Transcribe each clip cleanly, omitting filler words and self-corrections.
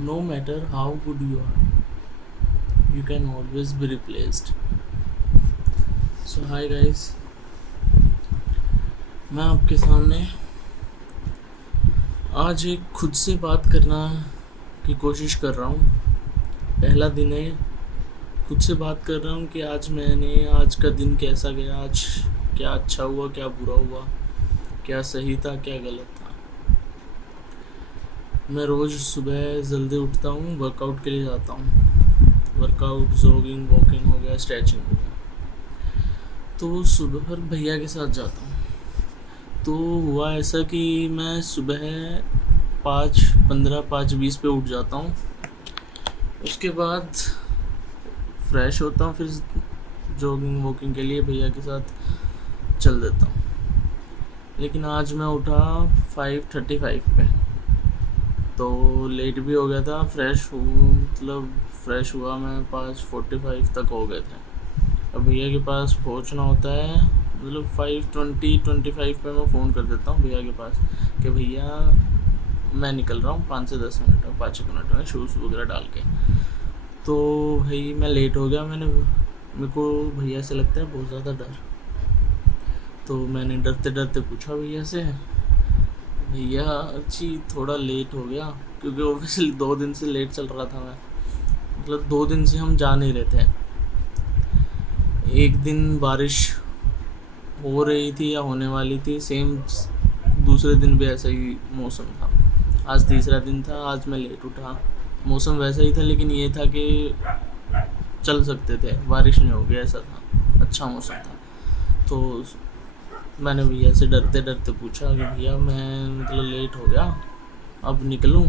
No matter how good you are, you can always be replaced. So hi guys, मैं आपके सामने आज एक खुद से बात करना की कोशिश कर रहा हूँ। पहला दिन है, खुद से बात कर रहा हूँ कि आज का दिन कैसा गया, आज क्या अच्छा हुआ, क्या बुरा हुआ, क्या सही था, क्या गलत था। मैं रोज़ सुबह जल्दी उठता हूँ, वर्कआउट के लिए जाता हूँ। वर्कआउट, जॉगिंग, वॉकिंग हो गया, स्ट्रेचिंग हो गया। तो सुबह पर भैया के साथ जाता हूँ। तो हुआ ऐसा कि मैं सुबह 5:15, 5:20 पे उठ जाता हूँ। उसके बाद फ्रेश होता हूँ, फिर जॉगिंग वॉकिंग के लिए भैया के साथ चल देता हूँ। लेकिन आज मैं उठा 5:35 पे, तो लेट भी हो गया था। फ्रेश हुआ मैं 5:45 तक हो गए थे। अब भैया के पास पहुंचना होता है, 5:20, 5:25 पे मैं फ़ोन कर देता हूँ भैया के पास कि भैया मैं निकल रहा हूँ 5 से 10 मिनट में, 5-6 मिनट में, शूज़ वगैरह डाल के। तो भाई मैं लेट हो गया। मेरे को भैया से लगता है बहुत ज़्यादा डर। तो मैंने डरते डरते पूछा भैया से, भैया जी थोड़ा लेट हो गया, क्योंकि ऑब्वियसली 2 दिन से लेट चल रहा था मैं। 2 दिन से हम जा नहीं रहे थे। एक दिन बारिश हो रही थी या होने वाली थी, सेम दूसरे दिन भी ऐसा ही मौसम था। आज तीसरा दिन था, आज मैं लेट उठा। मौसम वैसा ही था, लेकिन ये था कि चल सकते थे, बारिश नहीं होगी, ऐसा था, अच्छा मौसम था। तो मैंने भैया से डरते डरते पूछा कि भैया मैं लेट हो गया, अब निकलूं,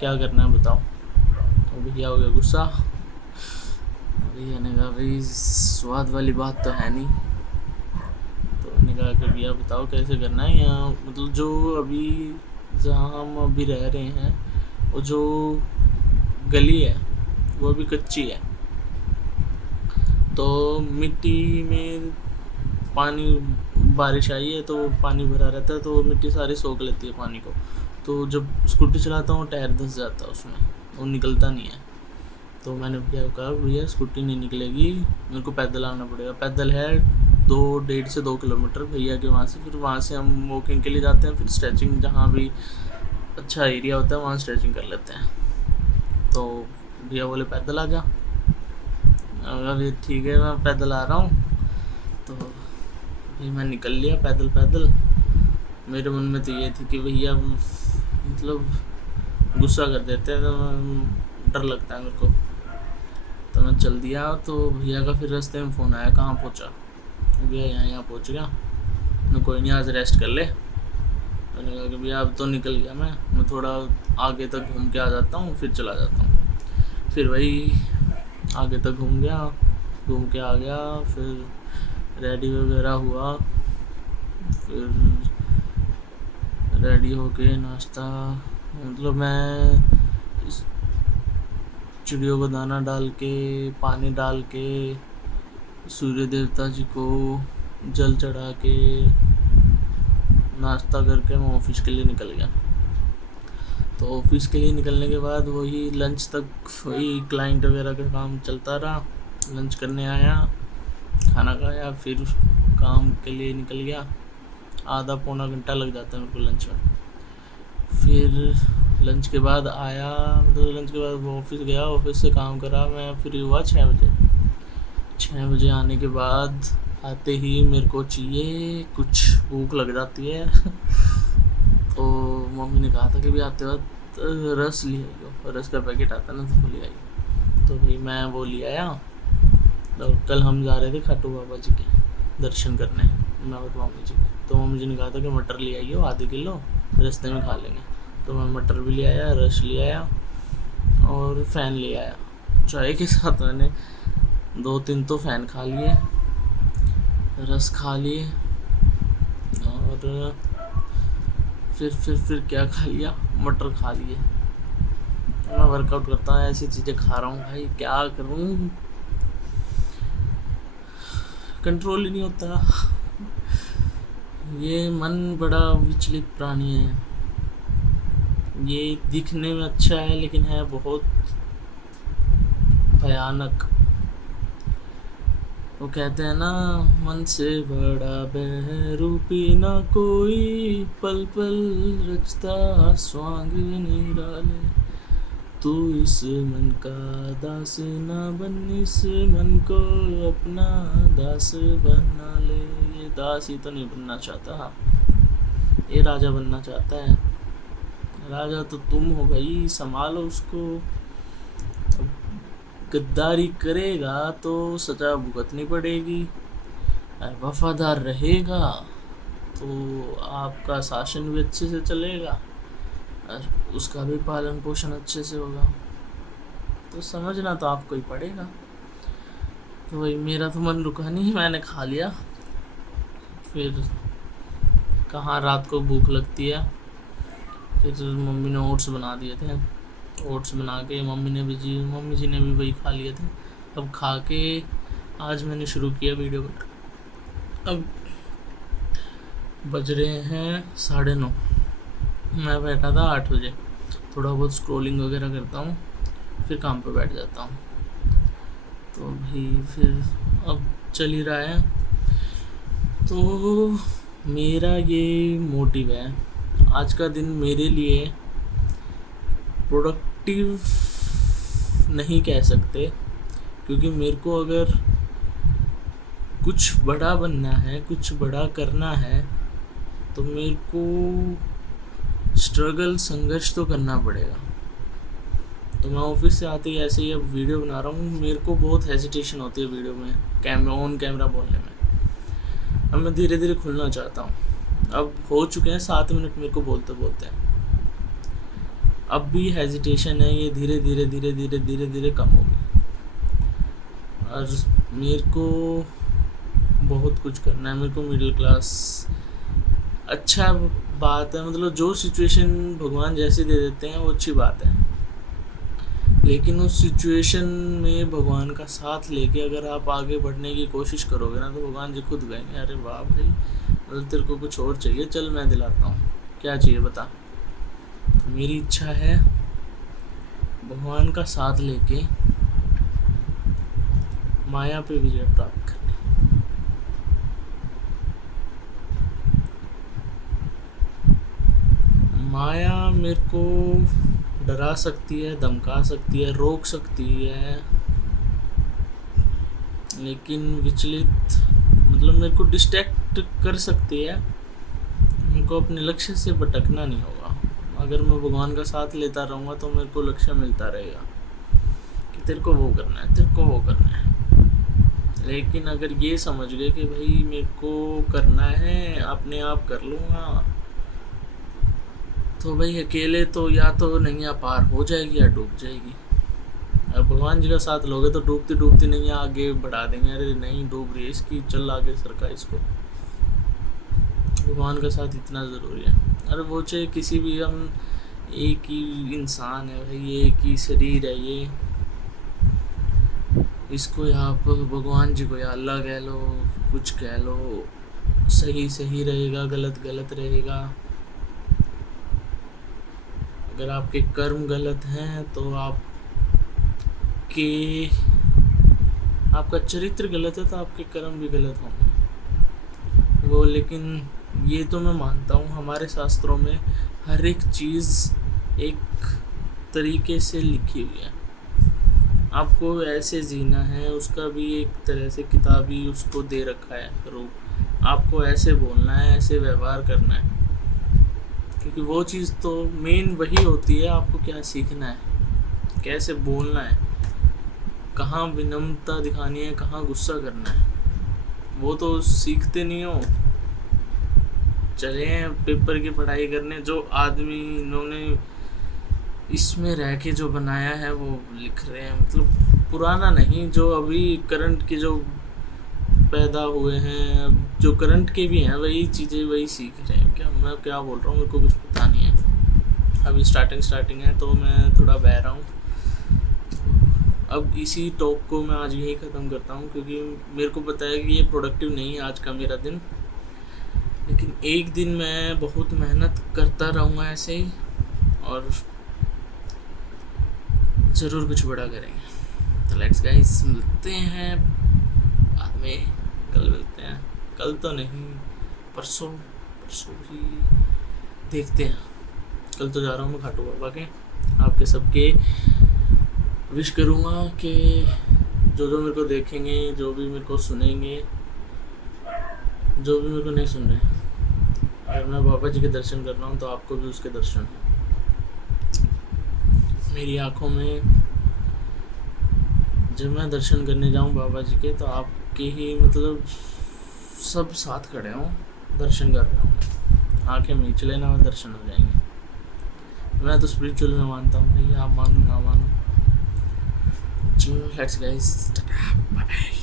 क्या करना है बताओ। तो भैया हो गया गुस्सा। भैया ने कहा भाई स्वाद वाली बात तो है नहीं। तो मैंने कहा कि भैया बताओ कैसे करना है। यहाँ जो अभी जहाँ हम अभी रह रहे हैं, वो जो गली है वो अभी कच्ची है। तो मिट्टी में पानी, बारिश आई है तो पानी भरा रहता है, तो मिट्टी सारी सोख लेती है पानी को। तो जब स्कूटी चलाता हूँ टायर धंस जाता है उसमें, वो निकलता नहीं है। तो मैंने भैया को कहा भैया स्कूटी नहीं निकलेगी, मेरे को पैदल आना पड़ेगा। पैदल है 1.5 से 2 किलोमीटर भैया के वहाँ से। फिर वहाँ से हम वॉकिंग के लिए जाते हैं, फिर स्ट्रेचिंग, जहाँ भी अच्छा एरिया होता है वहाँ स्ट्रेचिंग कर लेते हैं। तो भैया बोले पैदल आ जा। अभी ठीक है मैं पैदल आ रहा हूँ। तो फिर मैं निकल लिया पैदल पैदल। मेरे मन में तो ये थी कि भैया गुस्सा कर देते हैं, तो डर लगता है मेरे को। तो मैं चल दिया। तो भैया का फिर रास्ते में फ़ोन आया, कहाँ पहुँचा। भैया यहाँ यहाँ पहुँच गया। मैं कोई नहीं, आज रेस्ट कर ले। मैंने कहा कि भैया अब तो निकल गया मैं थोड़ा आगे तक घूम के आ जाता हूँ, फिर चला जाता हूँ। फिर वही आगे तक घूम गया, घूम के आ गया। फिर रेडी वगैरह हुआ, फिर रेडी होके नाश्ता, मैं चिड़ियों को दाना डाल के, पानी डाल के, सूर्य देवता जी को जल चढ़ा के, नाश्ता करके मैं ऑफिस के लिए निकल गया। तो ऑफिस के लिए निकलने के बाद वही लंच तक वही क्लाइंट वगैरह का काम चलता रहा। लंच करने आया, खाना खाया, फिर काम के लिए निकल गया। आधा पौना घंटा लग जाता है मेरे को लंच में। फिर लंच के बाद आया, लंच के बाद वो ऑफिस गया, ऑफिस से काम करा, मैं फ्री हुआ 6 बजे। 6 बजे आने के बाद आते ही मेरे को चाहिए कुछ, भूख लग जाती है। तो मम्मी ने कहा था कि भी आते वक्त रस ले आइयो, रस का पैकेट आता ना, तो वो ले आइयो। तो भाई मैं वो ले आया। तो कल हम जा रहे थे खाटू बाबा जी के दर्शन करने, मैं और मम्मी जी। तो मम्मी जी ने कहा था कि मटर ले आइयो आधे किलो, रास्ते में खा लेंगे। तो मैं मटर भी ले आया, रस ले आया और फ़ैन ले आया। चाय के साथ मैंने 2-3 तो फ़ैन खा लिए, रस खा लिए, और फिर क्या खा लिया, मटर खा लिए। मैं वर्कआउट करता हूँ, ऐसी चीज़ें खा रहा हूँ भाई, क्या करूँ, कंट्रोल ही नहीं होता। ये मन बड़ा विचलित प्राणी है। ये दिखने में अच्छा है लेकिन है बहुत भयानक। वो कहते हैं ना, मन से बड़ा बहरूपी ना कोई, पल पल रचता स्वांग निराले। तू इस मन का दास ना बन, इस मन को अपना दास बना ले। ये दास ही तो नहीं बनना चाहता, ये राजा बनना चाहता है। राजा तो तुम हो भाई, संभालो उसको। अब गद्दारी करेगा तो सजा भुगतनी पड़ेगी, वफादार रहेगा तो आपका शासन भी अच्छे से चलेगा और उसका भी पालन पोषण अच्छे से होगा। तो समझना तो आपको ही पड़ेगा। तो भाई मेरा तो मन रुका नहीं, मैंने खा लिया। फिर कहाँ रात को भूख लगती है। फिर मम्मी ने ओट्स बना दिए थे, ओट्स बना के मम्मी जी ने भी वही खा लिए थे। अब खा के आज मैंने शुरू किया वीडियो। अब बज रहे हैं 9:30। मैं बैठा था 8 बजे, थोड़ा बहुत स्क्रॉलिंग वगैरह करता हूँ, फिर काम पे बैठ जाता हूँ। तो भी फिर अब चल ही रहा है। तो मेरा ये मोटिव है, आज का दिन मेरे लिए प्रोडक्टिव नहीं कह सकते, क्योंकि मेरे को अगर कुछ बड़ा बनना है, कुछ बड़ा करना है, तो मेरे को स्ट्रगल, संघर्ष तो करना पड़ेगा। तो मैं ऑफिस से आते ही ऐसे ही अब वीडियो बना रहा हूँ, मेरे को बहुत हेजिटेशन होती है वीडियो में, ऑन कैमरा बोलने में। अब मैं धीरे धीरे खुलना चाहता हूँ। अब हो चुके हैं 7 मिनट मेरे को बोलते बोलते, अब भी हेजिटेशन है, ये धीरे धीरे धीरे धीरे धीरे धीरे कम होगी। और मेरे को बहुत कुछ करना है, मेरे को मिडिल क्लास, अच्छा बात है, मतलब जो सिचुएशन भगवान जैसे दे देते हैं वो अच्छी बात है, लेकिन उस सिचुएशन में भगवान का साथ लेके अगर आप आगे बढ़ने की कोशिश करोगे ना, तो भगवान जी खुद कहेंगे अरे वाह भाई, मतलब तेरे को कुछ और चाहिए, चल मैं दिलाता हूँ, क्या चाहिए बता। मेरी इच्छा है भगवान का साथ लेके माया पे विजय प्राप्त करनी। माया मेरे को डरा सकती है, धमका सकती है, रोक सकती है, लेकिन विचलित, मतलब मेरे को डिस्ट्रैक्ट कर सकती है। मेरे को अपने लक्ष्य से भटकना नहीं होगा। अगर मैं भगवान का साथ लेता रहूँगा तो मेरे को लक्ष्य मिलता रहेगा कि तेरे को वो करना है, तेरे को वो करना है। लेकिन अगर ये समझ गए कि भाई मेरे को करना है, अपने आप कर लूँगा, तो भाई अकेले तो या तो नैया पार हो जाएगी या डूब जाएगी। अब भगवान जी का साथ लोगे तो डूबती डूबती नैया आगे बढ़ा देंगे, अरे नहीं डूब रही है इसकी, चल आगे सरका इसको। भगवान का साथ इतना ज़रूरी है। अरे वो चाहे किसी भी, हम एक ही इंसान है भाई, एक ही शरीर है ये, इसको या आप भगवान जी को या अल्लाह कह लो, कुछ कह लो, सही सही रहेगा, गलत गलत रहेगा। अगर आपके कर्म गलत हैं तो आपका चरित्र गलत है तो आपके कर्म भी गलत होंगे वो। लेकिन ये तो मैं मानता हूँ हमारे शास्त्रों में हर एक चीज़ एक तरीके से लिखी हुई है, आपको ऐसे जीना है, उसका भी एक तरह से किताबी उसको दे रखा है रूप, आपको ऐसे बोलना है, ऐसे व्यवहार करना है, क्योंकि वो चीज़ तो मेन वही होती है, आपको क्या सीखना है, कैसे बोलना है, कहाँ विनम्रता दिखानी है, कहाँ गुस्सा करना है, वो तो सीखते नहीं हो। चले हैं पेपर की पढ़ाई करने, जो आदमी इन्होंने इसमें रह के जो बनाया है वो लिख रहे हैं, मतलब पुराना नहीं, जो अभी करंट के जो पैदा हुए हैं, जो करंट के भी हैं, वही चीज़ें वही सीख रहे हैं। क्या मैं क्या बोल रहा हूँ, मेरे को कुछ पता नहीं है, अभी स्टार्टिंग है तो मैं थोड़ा बह रहा हूँ। अब इसी टॉक को मैं आज यही ख़त्म करता हूँ, क्योंकि मेरे को पता है कि ये प्रोडक्टिव नहीं है आज का मेरा दिन, लेकिन एक दिन मैं बहुत मेहनत करता रहूँगा ऐसे ही, और ज़रूर कुछ बड़ा करेंगे। तो लेट्स गाइस, मिलते हैं बाद में, कल मिलते हैं, कल तो नहीं, परसों परसों ही देखते हैं। कल तो जा रहा हूँ मैं खाटू बाबा के, आपके सबके विश करूँगा कि जो जो मेरे को देखेंगे, जो भी मेरे को सुनेंगे, जो भी मेरे को नहीं सुन रहे, अगर मैं बाबा जी के दर्शन कर रहा हूँ तो आपको भी उसके दर्शन हो। मेरी आँखों में जब मैं दर्शन करने जाऊँ बाबा जी के, तो आपके ही मतलब सब साथ खड़े हों, दर्शन कर रहे हों, आंखें मीच लेना और दर्शन हो जाएंगे। मैं तो स्पिरिचुअल में मानता हूँ भाई, आप मानो ना मानो। चलो लेट्स गाइस, बाय बाय।